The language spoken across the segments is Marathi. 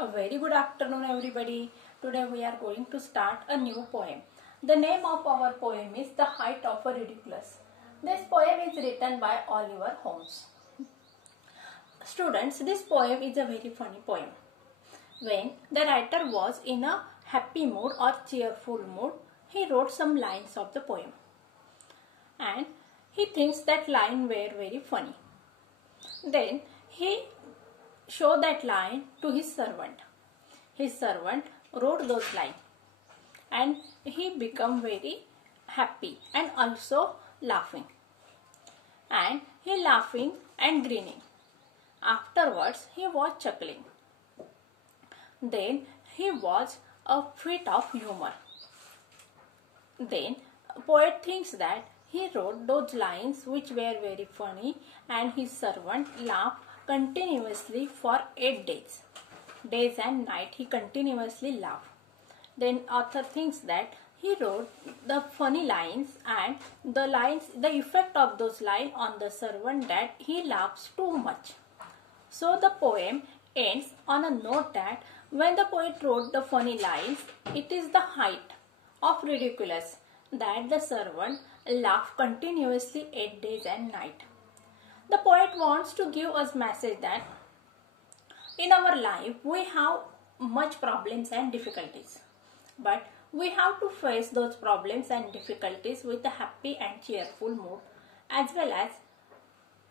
A very good afternoon, everybody. Today we are going to start a new poem. The name of our poem is The Height of a Ridiculous. This poem is written by Oliver Holmes. Students, this poem is a very funny poem. When the writer was in a happy mood or cheerful mood, he wrote some lines of the poem. And he thinks that line were very funny. Then he showed that line to his servant. His servant wrote those lines and he became very happy and also laughing. And he laughing and grinning. Afterwards he was chuckling. Then he was a fit of humor. Then poet thinks that he wrote those lines which were very funny and his servant laughed continuously for 8 days. Days and night he continuously laughed. Then author thinks that he wrote the funny lines and the effect of those lines on the servant that he laughs too much. So the poem ends on a note that when the poet wrote the funny lines, it is the height of ridiculous that the servant laughed continuously 8 days and night. The poet wants to give us message that in our life we have much problems and difficulties, but we have to face those problems and difficulties with a happy and cheerful mood, as well as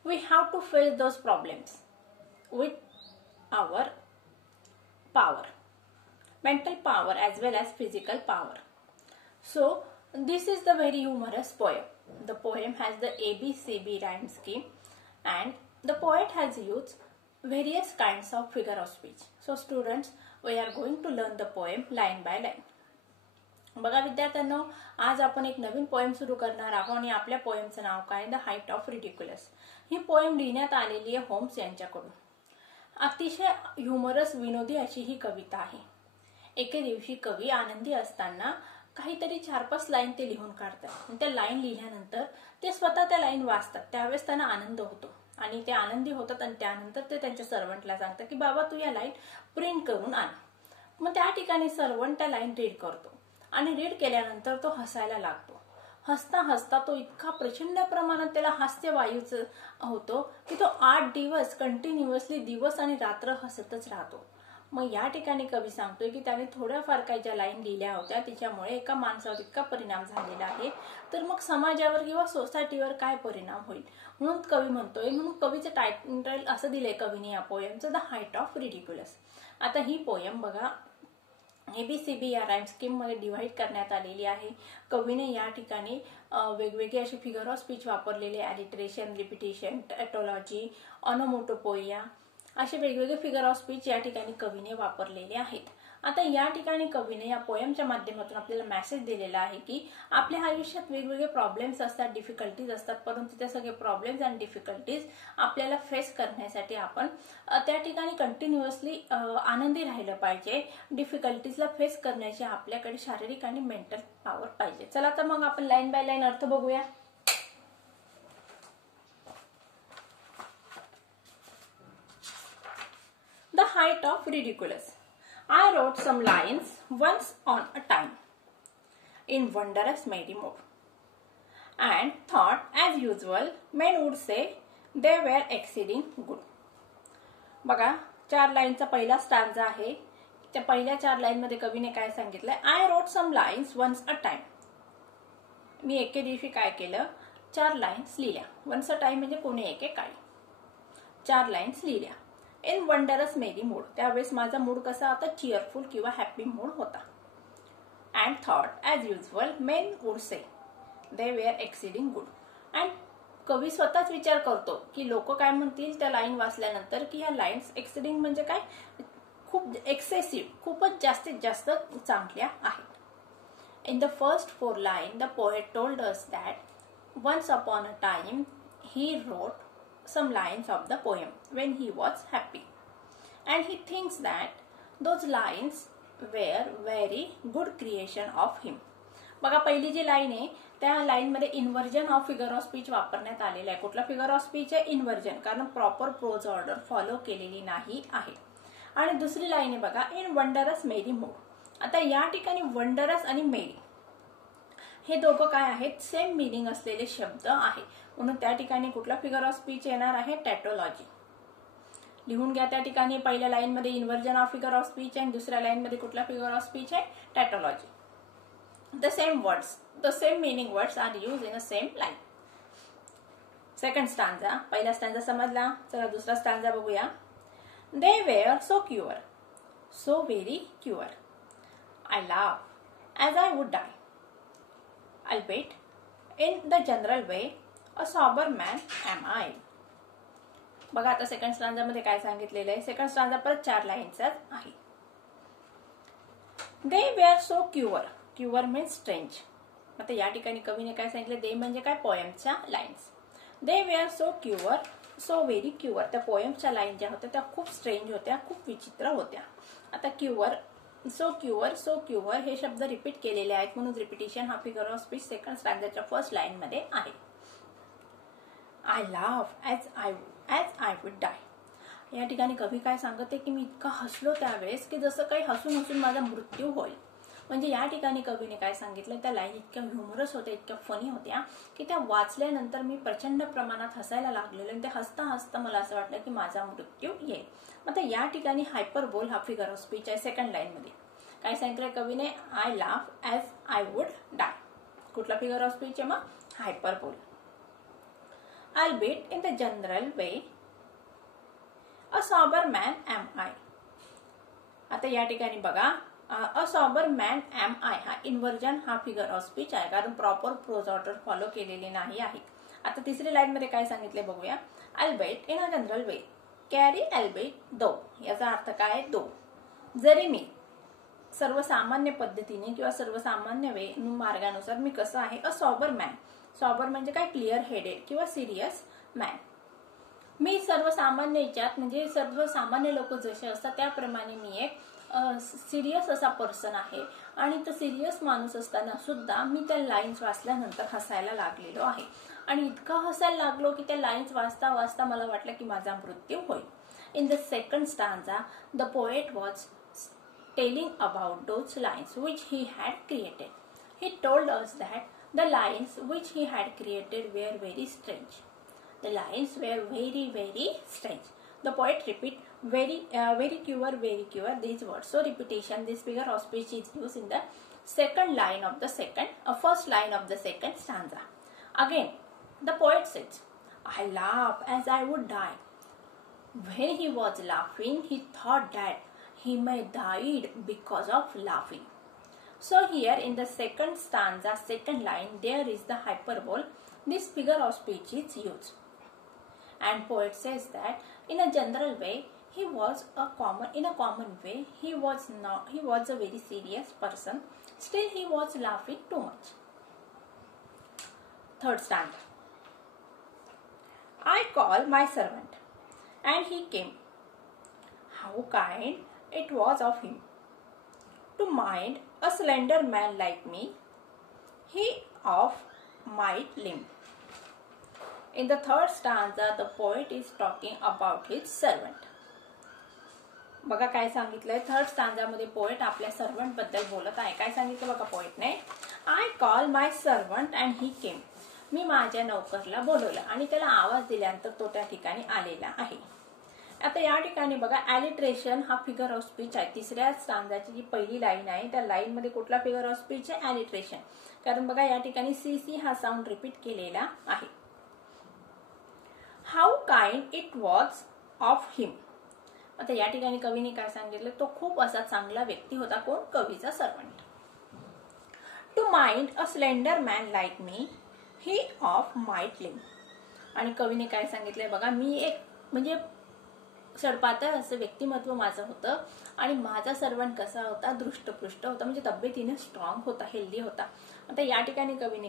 we have to face those problems with our power, mental power as well as physical power. So this is the very humorous poem. The poem has the ABCB rhyme scheme and the poet has used various kinds of figure of speech. So students, we are going to learn the poem line by line. बघा विद्यार्थ्यांनो, आज आपण एक नवीन पोएम सुरू करणार आहोत आणि आपल्या पोएमचं नाव काय, the height of ridiculous. He poem लिहिण्यात आलेली आहे होम्स यांच्याकडून. अतिशय ह्युमरस विनोदी अशी ही कविता आहे. एके दिवशी कवी आनंदी असताना काहीतरी 4-5 लाईन ते लिहून काढतात. त्या लाईन लिहिल्यानंतर ते स्वतः त्या लाईन वाचतात. त्यावेळेस त्यांना आनंद होतो आणि ते आनंदी होतात आणि त्यानंतर ते त्यांच्या सर्वंटला सांगतात की बाबा तू या लाईन प्रिंट करून आण. मग त्या ठिकाणी सर्वंट त्या लाईन रीड करतो आणि रीड केल्यानंतर तो हसायला लागतो. हसता हसता तो इतका प्रचंड प्रमाणात त्याला हास्य वायूच होतो की तो 8 दिवस कंटिन्युअसली दिवस आणि रात्र हसतच राहतो. मग या ठिकाणी कवी सांगतोय की त्याने थोड्याफार काही ज्या लाईन लिहिल्या होत्या त्याच्यामुळे एका माणसावर इतका परिणाम झालेला आहे, तर मग समाजावर किंवा सोसायटीवर काय परिणाम होईल. म्हणून कवी म्हणतोय, म्हणून कवीचं टायटल असं दिलंय कवीने या पोएमचं, द हाईट ऑफ रिडिक्युलस. आता ही पोएम बघा ABCB या राईम स्कीम मध्ये डिवाइड करण्यात आलेली आहे. कवीने या ठिकाणी वेगवेगळे असे फिगर ऑफ स्पीच वापरलेले, अलिटरेशन, रिपिटेशन, टॅटोलॉजी, ऑनोमोटोपोइया असे वेगवेगळे फिगर ऑफ स्पीच या ठिकाणी कवीने वापरलेले आहेत. आता या ठिकाणी कवीने या पोएमच्या माध्यमातून आपल्याला मेसेज दिलेला आहे की आपल्या आयुष्यात वेगवेगळे प्रॉब्लेम्स असतात, डिफिकल्टीज असतात, परंतु त्या सगळे प्रॉब्लेम्स आणि डिफिकल्टीज आपल्याला फेस करण्यासाठी आपण त्या ठिकाणी कंटिन्युअसली आनंदी राहिलं पाहिजे. डिफिकल्टीजला फेस करण्याची आपल्याकडे शारीरिक आणि मेंटल पॉवर पाहिजे. चला तर मग आपण लाईन बाय लाईन अर्थ बघूया. The height of ridiculous. I wrote some lines once on a time in wondrous merry mood and thought as usual men would say they were exceeding good. बघा 4 लाईनचा पहिला स्टांजा आहे. त्या पहिल्या 4 लाईन मध्ये कवीने काय सांगितलंय, I wrote some lines once a time. मी एके दिवशी काय केलं, 4 लाईन्स लिहिल्या. once a time म्हणजे कोणी एके काळी 4 लाईन्स लिहिल्या. इन वंडरस मेरी मूड, त्यावेळेस माझा मूड कसा होता, चीयरफुल किंवा हॅपी मूड होता. And thought as usual men would say they were exceeding good. And कवी स्वतःच विचार करतो की लोक काय म्हणतील त्या लाईन वाचल्यानंतर की ह्या लाईन्स एक्सिडिंग म्हणजे काय, खूप एक्सेसिव्ह, खूपच जास्तीत जास्त चांगल्या आहेत. In the first 4 line the poet told us that once upon a time he wrote some lines of the poem when he was happy and he thinks that those lines were very good creation of him. बघा पहिली जी लाईन आहे त्या लाईन मध्ये inversion of figure of speech वापरण्यात आलेला आहे. कुठला फिगर ऑफ स्पीच आहे, इन्व्हर्जन, कारण प्रॉपर प्रोज ऑर्डर फॉलो केलेली नाही आहे. आणि दुसरी लाईन आहे बघा, इन वंडरस मेरी मूड. आता या ठिकाणी वंडरस आणि मेरी हे दोघं काय आहेत, सेम मिनिंग असलेले शब्द आहे, म्हणून त्या ठिकाणी कुठला फिगर ऑफ स्पीच येणार आहे, टॅटोलॉजी. लिहून घ्या. त्या ठिकाणी पहिल्या लाईन मध्ये inversion of figure of speech आहे आणि दुसऱ्या लाईन मध्ये कुठला फिगर ऑफ स्पीच आहे, tautology. The same words, the same meaning words are use in a same line. Second stanza, पहिला स्टांजा समजला. चला दुसरा स्टांजा बघूया. They were so queer, so very queer. I love as I would die. albeit in the general way a sober man am I. बघा आता सेकंड स्टांजा मध्ये काय सांगितलेलं आहे. सेकंड स्टांजा परत 4 लाईनचा आहे. They were so queer, queer means strange. आता या ठिकाणी कवीने काय सांगितलं, दे म्हणजे काय, पोएमच्या lines. They were so queer, so very queer. त्या पोएमच्या लाईन ज्या होत्या त्या खूप स्ट्रेंज होत्या, खूप विचित्र होत्या. आता queer, so queer, so queer हे शब्द रिपीट केलेले आहेत, म्हणून रिपिटेशन हा फिगर ऑफ स्पीच सेकंड स्टांजाच्या फर्स्ट लाईन मध्ये आहे. I love as I would die. या ठिकाणी कवी काय सांगते की मी इतका हसलो त्यावेळेस की जसं काही हसून हसून माझा मृत्यू होईल. म्हणजे या ठिकाणी कवीने काय सांगितलं, त्या लाईन इतक्या ह्युमरस होत्या, इतक्या फनी होत्या की त्या वाचल्यानंतर मी प्रचंड प्रमाणात हसायला लागलेलो आणि ते हसता हसता मला असं वाटलं की माझा मृत्यू येईल. आता या ठिकाणी हायपरबोल हा फिगर ऑफ स्पीच आहे. सेकंड लाईन मध्ये काय सांगितलं कवीने, I love as I would डाय. कुठला फिगर ऑफ स्पीच आहे मग, हायपरबोल. albeit in the general way a sober man am I. आता या ठिकाणी बघा, अ सॉबर मॅन एम आय हा इन्व्हर्जन हा फिगर ऑफ स्पीच आहे, कारण प्रॉपर प्रोज ऑर्डर फॉलो केलेले नाही आहे. आता तिसरी लाईन मध्ये काय सांगितले बघूया. Albeit in a general way, carry albeit though. याचा अर्थ काय, दो. जरी मी सर्वसामान्य पद्धतीने किंवा सर्वसामान्य मार्गानुसार मी कसं आहे, अ सॉबर मॅन. सॉबर म्हणजे काय, क्लिअर हेडेड किंवा सिरियस मॅन. मी सर्वसामान्य याच्यात म्हणजे सर्वसामान्य लोक जसे असतात त्याप्रमाणे मी एक सिरियस असा पर्सन आहे. आणि तो सिरियस माणूस असताना सुद्धा मी त्या लाईन्स वाचल्यानंतर हसायला लागलेलो आहे. आणि इतका हसायला लागलो की त्या लाईन्स वाचता वाचता मला वाटलं की माझा मृत्यू होईल. In the second stanza the poet was telling about those lines which he had created. He told us that the lines which he had created were very strange. The lines were very, very strange. The poet repeat very cure, very cure these words. So repetition, this figure of speech is used in the second line of the first line of the second stanza. Again, the poet says, I laugh as I would die. When he was laughing, he thought that he may died because of laughing. So here in the second stanza, second line, there is the hyperbole. This figure of speech is used. And poet says that in a general way, in a common way, he was a very serious person. Still he was laughing too much. Third stanza. I called my servant and he came. How kind it was of him to mind a slender man like me, he of might limb. In the third stanza, the poet is talking about his servant. बघा काय सांगितलंय, थर्ड स्टांजा मध्ये पोएट आपल्या सर्वंट बद्दल बोलत आहे. काय सांगितलं बघा पोएटने, I call my servant and he came. मी माझ्या नौकरला बोलवलं आणि त्याला आवाज दिल्यानंतर तो त्या ठिकाणी आलेला आहे. आता या ठिकाणी बघा, ॲलिट्रेशन हा फिगर ऑफ स्पीच आहे. तिसऱ्या स्टांजाची जी पहिली लाईन आहे त्या लाईन मध्ये कुठला फिगर ऑफ स्पीच आहे, ॲलिट्रेशन. कारण बघा या ठिकाणी सी हा साऊंड रिपीट केलेला आहे. How kind it was of him. आता या ठिकाणी कवीने काय सांगितलं, तो खूप असा चांगला व्यक्ती होता. कोण, कवीचा servant. To mind a slender man like me, he of might limb. आणि कवीने काय सांगितलंय बघा, मी एक म्हणजे सडपातळ असं व्यक्तिमत्व माझं होतं आणि माझा सर्वंट कसा होता, दृष्टपुष्ट होता, म्हणजे तब्येतीने स्ट्रॉंग होता, हेल्दी होता. आता या ठिकाणी कवीने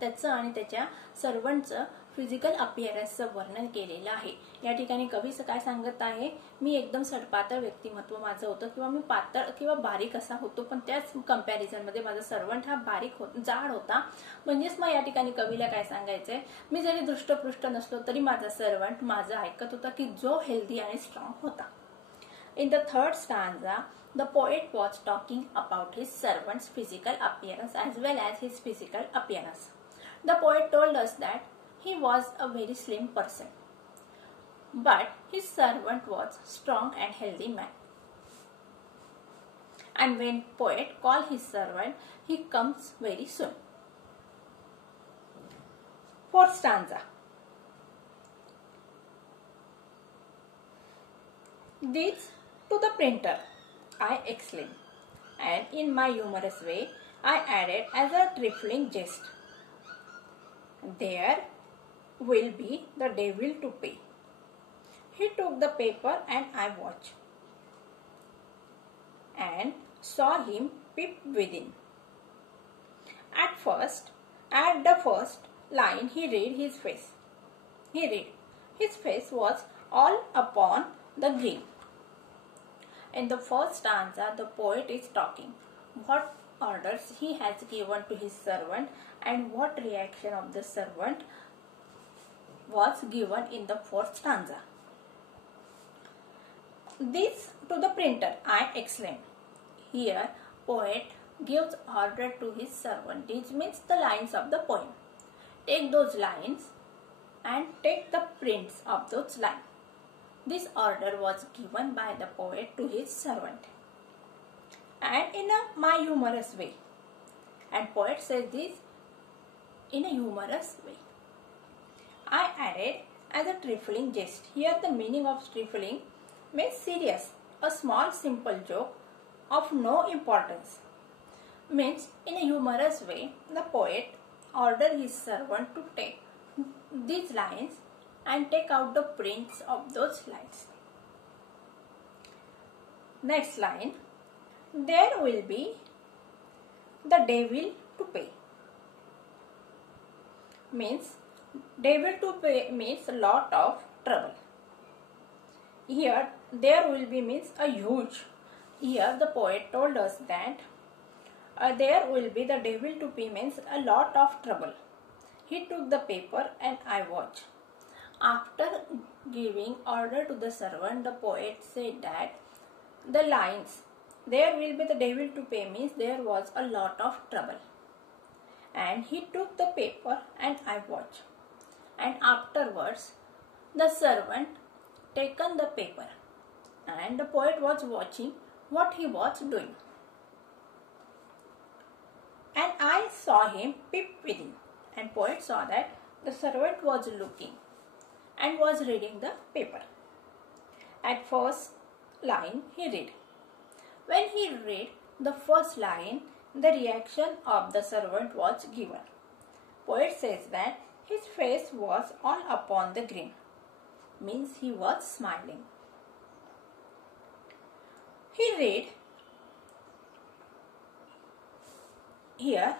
त्याचं आणि त्याच्या सर्वंटचं फिजिकल अपिअरन्सचं वर्णन केलेलं आहे. या ठिकाणी कवी काय सांगत आहे, मी एकदम सडपातळ व्यक्तिमत्व माझं होतं किंवा मी पातळ किंवा बारीक असा होतो, पण त्याच कंपॅरिझन मध्ये माझा सर्वंट हा बारीक जाड होता. म्हणजेच मग या ठिकाणी कवीला काय सांगायचंय, मी जरी दृष्टपृष्ट नसलो तरी माझा सर्वंट माझं ऐकत होता की जो हेल्दी आणि स्ट्रॉंग होता. In the third stanza, the poet was talking about his servant's physical appearance as well as his physical appearance. The poet told us that he was a very slim person, but his servant was strong and healthy man. And when poet called his servant, he comes very soon. Fourth stanza. This to the printer, I exclaim, and in my humorous way, I added as a trifling jest, there will be the devil to pay. He took the paper and I watched, and saw him peep within. At the first line, he read his face. His face was all upon the green. In the first stanza, the poet is talking what orders he has given to his servant and what reaction of the servant was given in the fourth stanza. This to the printer, I exclaim. Here, poet gives order to his servant. This means the lines of the poem. Take those lines and take the prints of those lines. This order was given by the poet to his servant, and in my humorous way. And poet says this in a humorous way. I added as a trifling jest. Here the meaning of trifling means serious, a small simple joke of no importance. Means in a humorous way, the poet ordered his servant to take these lines and take out the prints of those lines. Next line, there will be the devil to pay. Means devil to pay means a lot of trouble. Here there will be means a huge. Here the poet told us that there will be the devil to pay means a lot of trouble. He took the paper and I watched. After giving order to the servant, the poet said that the lines, there will be the devil to pay means there was a lot of trouble. And he took the paper and I watched. And afterwards, the servant taken the paper and the poet was watching what he was doing. And I saw him peep within. And poet saw that the servant was looking and was reading the paper. At first line he read. When he read the first line, the reaction of the servant was given. Poet says that his face was all upon the grin. Means he was smiling. He read here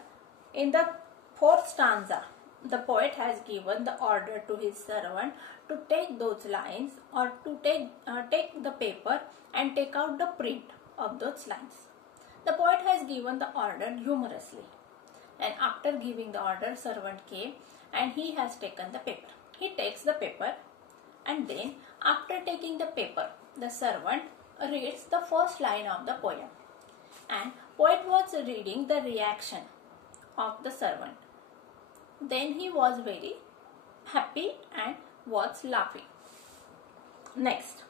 in the fourth stanza. The poet has given the order to his servant to take those lines or to take the paper and take out the print of those lines. The poet has given the order humorously, and after giving the order, servant came and he has taken the paper. He takes the paper and then after taking the paper, the servant reads the first line of the poem, and poet was reading the reaction of the servant. Then he was very happy and was laughing. Next,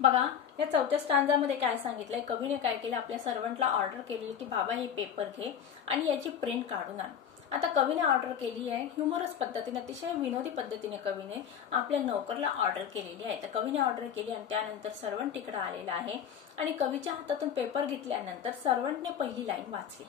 बघा या चौथ्या स्टांजामध्ये काय सांगितलंय, कवीने काय केलं, आपल्या सर्वंटला ऑर्डर केली की बाबा हे पेपर घे आणि याची प्रिंट काढून आण. आता कवीने ऑर्डर केली आहे ह्युमरस पद्धतीने, अतिशय विनोदी पद्धतीने कवीने आपल्या नोकरला ऑर्डर केलेली आहे. तर कवीने ऑर्डर केली आणि त्यानंतर सर्वंट तिकडे आलेला आहे आणि कवीच्या हातातून पेपर घेतल्यानंतर सर्वंटने पहिली लाईन वाचली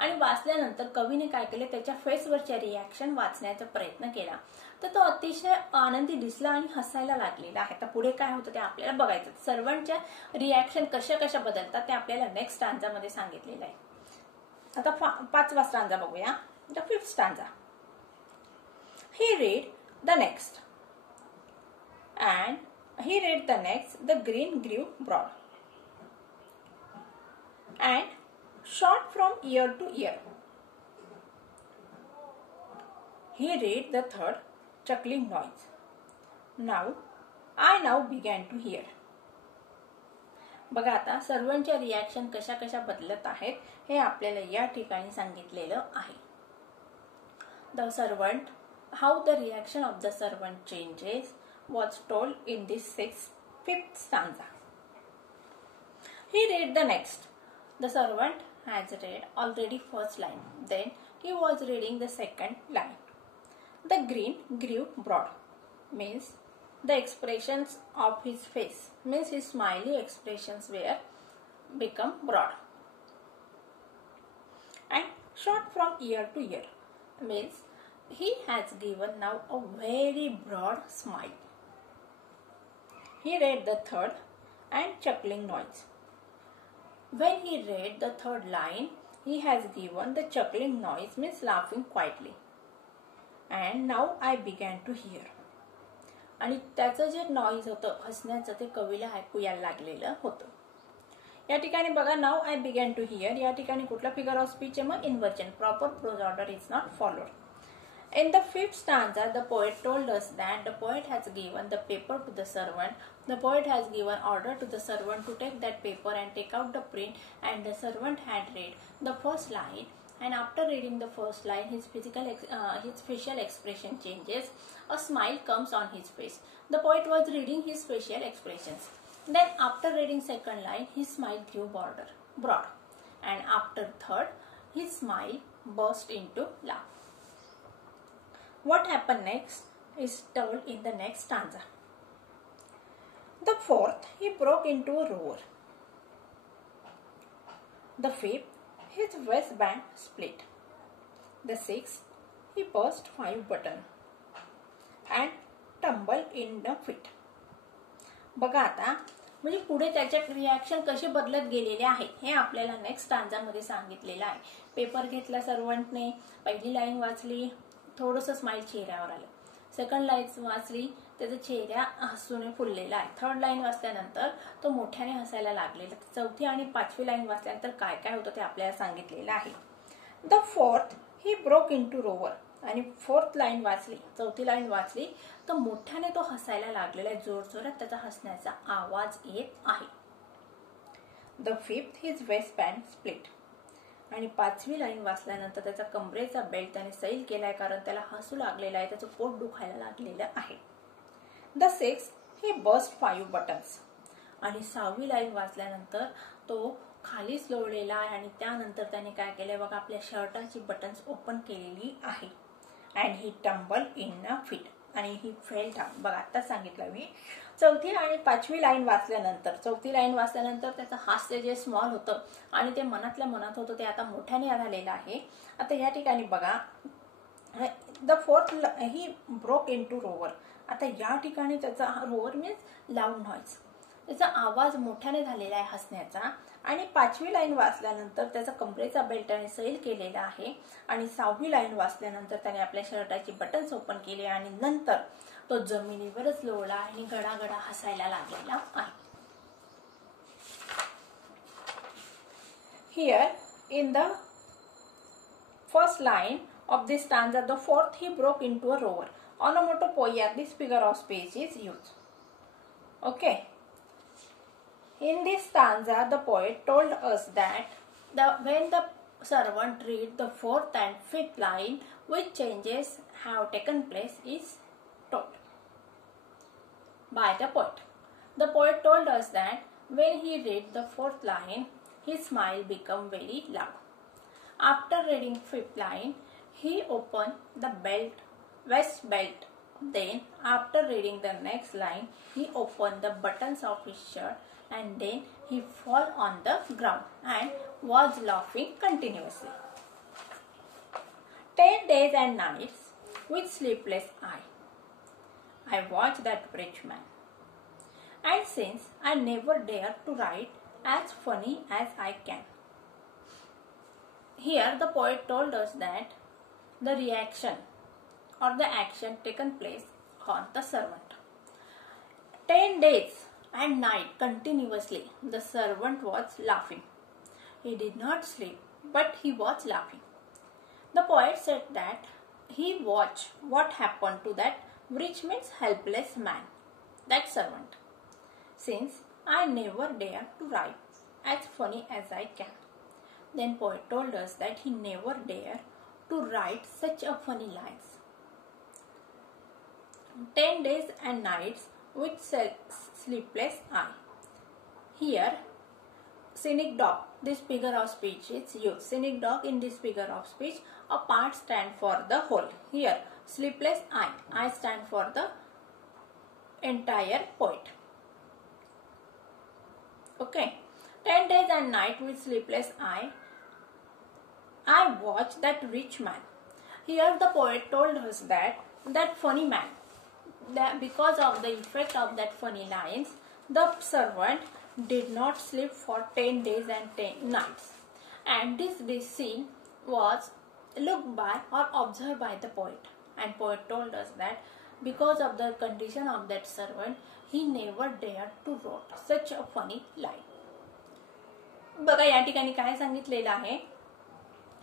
आणि वाचल्यानंतर कवीने काय केले, त्याच्या फेसवरच्या रिॲक्शन वाचण्याचा प्रयत्न केला. तर तो अतिशय आनंदी दिसला आणि हसायला लागलेला आहे. तर पुढे काय होतं ते आपल्याला बघायचं. सर्वांच्या रिॲक्शन कशा कशा बदलतात ते आपल्याला नेक्स्ट स्टांजामध्ये सांगितलेलं आहे. आता पाचवा स्टांजा बघूया. The fifth stanza. He read the next and he read the next. The green grew broad and shot from ear to ear. He read the third, chuckling noise. I now began to hear. बघा आता सर्वंटच्या रिॲक्शन कशा कशा बदलत आहेत हे आपल्याला या ठिकाणी सांगितलेलं आहे. The servant, how the reaction of the servant changes was told in this fifth stanza. He read the next. The servant has read already first line. Then he was reading the second line. The grin grew broad. Means the expressions of his face, means his smiley expressions were become broad. And short from ear to ear. Means he has given now a very broad smile. He read the third and chuckling noise. When he read the third line, he has given the chuckling noise, means laughing quietly. And now I began to hear. आणि त्याचं जे नॉइज होतं हसण्याचं ते कवीला ऐकू यायला लागलेलं होतं. या ठिकाणी बघा now I began to hear, या ठिकाणी कुठला फिगर ऑफ स्पीच आहे मग inversion, proper prose order is not followed. In the fifth stanza, the poet told us that the poet has given the paper to the servant. The poet has given order to the servant to take that paper and take out the print, and the servant had read the first line. And after reading the first line, his facial expression changes. A smile comes on his face. The poet was reading his facial expressions. Then after reading second line, his smile grew broad. And after third, his smile burst into laugh. What happened next is told in the next stanza. The fourth, he broke into a roar. The fifth, his waistband split. The sixth, he burst 5 buttons and tumbled in a fit. बघा आता म्हणजे पुढे त्याचे रिॲक्शन कसे बदलत गेलेले आहे हे आपल्याला नेक्स्ट स्टांजामध्ये सांगितलेलं आहे. पेपर घेतला सर्वंटने, पहिली लाईन वाचली, थोडंसं स्माईल चेहऱ्यावर आलं. सेकंड लाईन वाचली, त्याचा चेहरा हसूने फुललेला आहे. थर्ड लाईन वाचल्यानंतर तो मोठ्याने हसायला लागलेला. चौथी आणि पाचवी लाईन वाचल्यानंतर काय काय होतं ते आपल्याला सांगितलेलं आहे. The fourth, he broke in to rover. आणि फोर्थ लाईन वाचली, चौथी लाईन वाचली तर मोठ्याने तो हसायला लागलेला आहे. जोरजोरात त्याचा हसण्याचा आवाज येत आहे. The fifth, his waistband split. आणि पाचवी लाईन वाचल्यानंतर त्याचा कमरेचा बेल्ट त्याने सैल केलाय, कारण त्याला हसू लागलेला आहे, त्याचं पोट दुखायला लागलेलं आहे. The six, he bust 5 buttons. आणि सहावी लाईन वाचल्यानंतर तो खालीच लोळलेला आहे आणि त्यानंतर त्याने काय केलंय बघा, आपल्या शर्टाची बटन्स ओपन केलेली आहे. And he tumble in a fit. आणि ही फेल डाऊन. बघा आता सांगितलं मी. चौथी आणि पाचवी लाईन वाचल्यानंतर, चौथी लाईन वाचल्यानंतर त्याचं हास्य जे स्मॉल होतं आणि ते मनातल्या मनात होतं ते आता मोठ्याने झालेलं आहे. आता या ठिकाणी बघा, the fourth, he broke in to rover. आता या ठिकाणी त्याचा रोवर मीन्स लाऊड नॉइज, त्याचा आवाज मोठ्याने झालेला आहे हसण्याचा. आणि पाचवी लाईन वाचल्यानंतर त्याचा कमरेचा बेल्ट त्याने सैल केलेला आहे. आणि सहावी लाईन वाचल्यानंतर त्याने आपल्या शर्टाची बटन्स ओपन केली आणि नंतर तो जमिनीवरच लोळला आणि गडागडा हसायला लागलेला आहे. Here in the first line of this stanza, the fourth, he broke into a roar. Onomatopoeia, this figure of speech is used. Okay. In this stanza, the poet told us that when the servant read the fourth and fifth line, which changes have taken place is told by the poet. The poet told us that when he read the fourth line, his smile became very loud. After reading fifth line, he opened the waist belt. Then, after reading the next line, he opened the buttons of his shirt, and then he fell on the ground and was laughing continuously. 10 days and nights with sleepless eye, I watched that rich man. And since I never dare to write as funny as I can. Here the poet told us that the reaction or the action taken place on the servant. 10 days and night continuously the servant was laughing. He did not sleep, but he was laughing. The poet said that he watched what happened to that rich means helpless man, that servant. Since I never dare to write as funny as I can. Then poet told us that he never dared to write such a funny lines. 10 days and nights with sleepless eye. Here, scenic dog, this figure of speech is used. Scenic dog in this figure of speech, a part stand for the whole. Here, sleepless eye, I stand for the entire poet. Okay, 10 days and night with sleepless eye, I watched that rich man. Here the poet told us that funny man, that because of the effect of that funny lines, the servant did not sleep for 10 days and 10 nights. And this scene was looked by or observed by the poet. And poet told us that because of the condition of that servant, he never dared to write such a funny line. बघा या ठिकाणी काय सांगितलेलं आहे,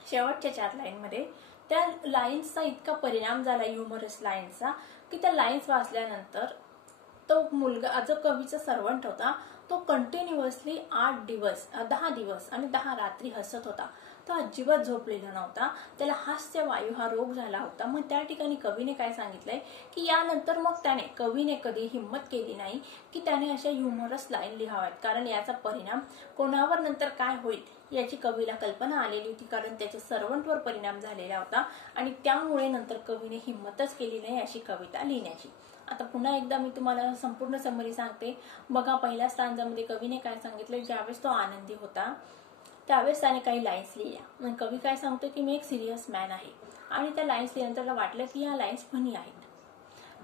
शेवटच्या 4 लाईनमध्ये त्या लाईन्सचा इतका परिणाम झाला ह्युमरस लाईन्सचा की त्या लाईन्स वाचल्यानंतर तो मुलगा जो कवीचा सर्वंट होता तो कंटिन्युअसली 10 दिवस आणि 10 रात्री हसत होता. तो अजिबात झोपलेला नव्हता. त्याला हास्यवायू हा रोग झाला होता. मग त्या ठिकाणी कवीने काय सांगितलंय की यानंतर मग कवीने कधी हिम्मत केली नाही की त्याने अशा ह्युमरस लाईन लिहाव्यात, कारण याचा परिणाम कोणावर नंतर काय होईल याची कवीला कल्पना आलेली होती, कारण त्याच्या सर्वंटवर परिणाम झालेला होता आणि त्यामुळे नंतर कवीने हिम्मतच केली नाही अशी कविता लिहिण्याची. आता पुन्हा एकदा मी तुम्हाला संपूर्ण समरी सांगते. बघा पहिल्या स्टांजामध्ये कवीने काय सांगितलं, ज्यावेळेस तो आनंदी होता त्यावेळेस त्याने काही लाईन्स लिहिल्या. मग कवी काय सांगतो की मी एक सिरियस मॅन आहे आणि त्या लाईन्स लिहिल्यानंतर त्याला वाटलं की या लाईन्स फनी आहेत.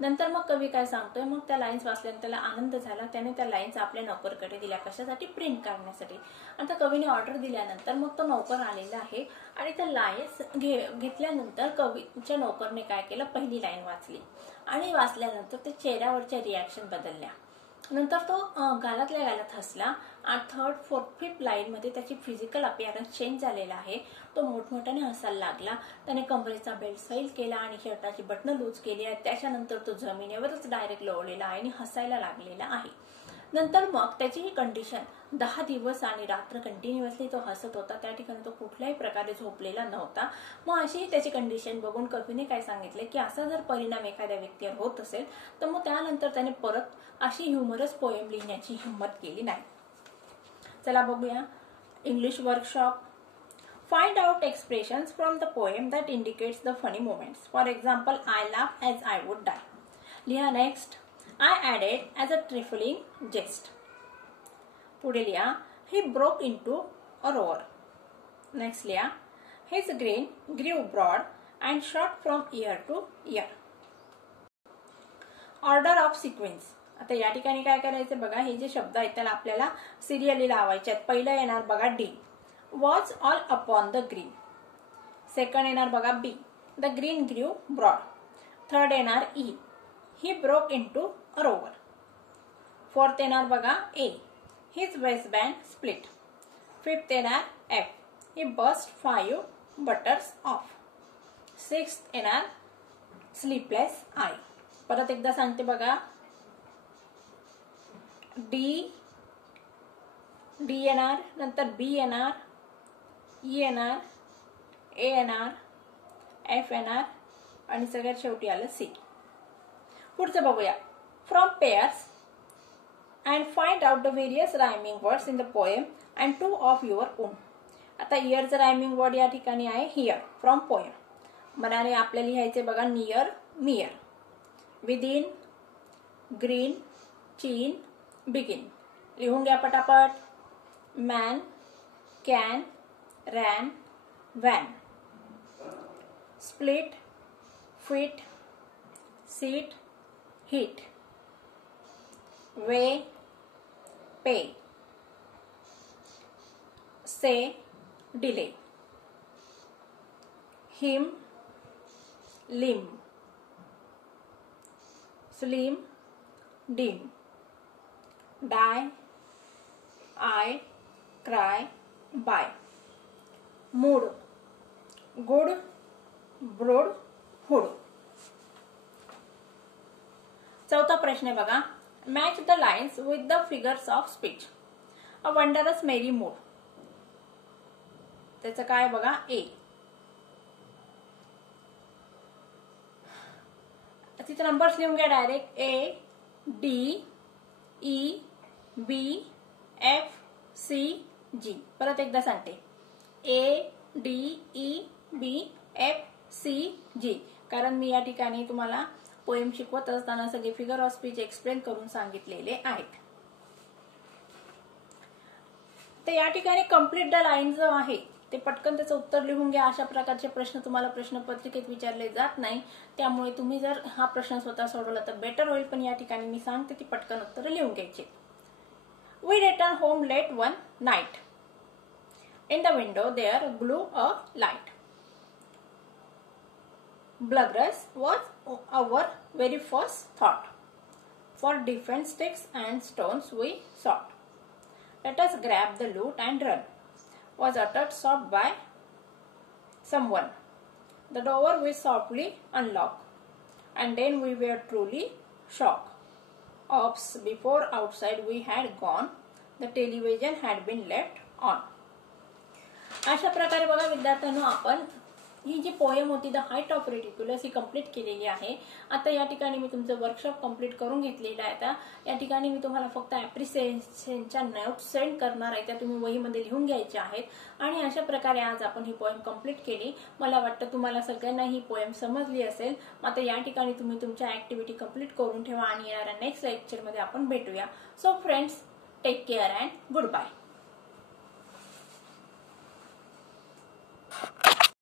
नंतर मग कवी काय सांगतोय, मग त्या लाईन्स वाचल्यानंतर त्याला आनंद झाला. त्याने त्या लाईन्स आपल्या नोकरकडे दिल्या, कशासाठी, प्रिंट करण्यासाठी. आता कवीने ऑर्डर दिल्यानंतर मग तो नोकर आलेला आहे आणि त्या लाईन्स घेतल्यानंतर कवीच्या नोकरने काय केलं, पहिली लाईन वाचली आणि वाचल्यानंतर ते चेहऱ्यावरच्या रिॲक्शन बदलल्या. नंतर तो गालातल्या गालात हसला आणि 3rd, 4th, 5th लाईन मध्ये त्याची फिजिकल अपिअरन्स चेंज झालेला आहे. तो मोठमोठ्याने हसायला लागला. त्याने कमरेचा बेल्ट सैल केला आणि शर्टाची बटणं लूज केली आहे. त्याच्यानंतर तो जमिनीवरच डायरेक्ट लोळलेला आहे आणि हसायला लागलेला आहे. नंतर मग त्याची ही कंडिशन 10 दिवस आणि रात्र कंटिन्युअसली तो हसत होता. त्या ठिकाणी तो कुठल्याही प्रकारे झोपलेला नव्हता. मग अशी त्याची कंडिशन बघून कवीने काय सांगितले की असा जर परिणाम एखाद्या व्यक्तीवर होत असेल तर मग त्यानंतर त्याने परत अशी ह्युमरस पोएम लिहिण्याची हिम्मत केली नाही. चला बघूया English workshop. Find out expressions from the poem that indicates the funny moments. For example, I laugh as I would die. लिहा next. I added as a trifling jest. पुढे लिहा he broke into a roar. Next लिहा his grin grew broad and shot from ear to ear. Order of sequence. आता या ठिकाणी काय करायचं बघा, हे जे शब्द आहेत त्याला आपल्याला सिरियली लावायचे आहेत. पहिलं येणार बघा D, was all upon the green. Second येणार बघा B, the green grew broad. Third येणार E, he broke into a roar. Fourth येणार बघा A, his waistband split. Fifth येणार F, he burst 5 butters off. Sixth येणार sleepless eye. परत एकदा सांगते बघा, डी येणार, नंतर बी येणार, ई येणार, ए येणार, एफ येणार आणि सगळ्यात शेवटी आलं सी. पुढचं बघूया. From pairs and find out the various rhyming words in the poem and 2 of your on. आता इयरचं रायमिंग वर्ड या ठिकाणी आहे हियर. फ्रॉम पोएम मनाने आपल्याला लिहायचे बघा near, mere, within, green, chin, begin. लिहून घ्या पटापट. Man, can, ran, van. Split, fit, seat, hit, way, pay, say, delay, him, limb, slim, dim, die, eye, cry, by. Mood, good, broad, hood. चौथा प्रश्न आहे बघा, match the lines with the figures of speech. A wondrous merry mood. त्याचं काय बघा, ए. तिथे नंबर्स लिहून घ्या direct. A, D, E, B, F, C, G. परत एकदा सांगते. ए, D, E, B, F, C, जी. कारण मी या ठिकाणी तुम्हाला पोएम शिकवत असताना सगळे फिगर ऑफ स्पीच एक्सप्लेन करून सांगितलेले आहेत. तर या ठिकाणी कंप्लीट द लाईन जो आहे ते पटकन त्याचं उत्तर लिहून घ्या. अशा प्रकारचे प्रश्न तुम्हाला प्रश्नपत्रिकेत विचारले जात नाही, त्यामुळे तुम्ही जर हा प्रश्न स्वतः सोडवला तर बेटर होईल. पण या ठिकाणी मी सांगते ती पटकन उत्तर लिहून घ्यायची. We return home late one night. In the window there blew a light. Bloodless was our very first thought. For different sticks and stones we sought. Let us grab the loot and run. Was uttered soft by someone. The door we softly unlocked. And then we were truly shocked. Ops before outside we had gone. The television had been left on. अशा प्रकारे बघा विद्यार्थ्यांनो, आपण ही जी पोएम होती the height of ridiculous he complete केलेली आहे. आता या ठिकाणी मी तुमचं वर्कशॉप कंप्लीट करून घेतलेलं आहे. आता या ठिकाणी मी तुम्हाला फक्त ॲप्रिसिएशनच्या नोट्स सेंड करणार आहे, त्या तुम्ही वहीमध्ये लिहून घ्यायच्या आहेत. आणि अशा प्रकारे आज आपण ही पोएम कंप्लीट केली. मला वाटतं तुम्हाला सगळ्यांना ही पोएम समजली असेल. आता या ठिकाणी तुम्ही तुमच्या ऍक्टिव्हिटी कंप्लीट करून ठेवा आणि येणाऱ्या नेक्स्ट लेक्चरमध्ये आपण भेटूया. So friends, take care and good bye.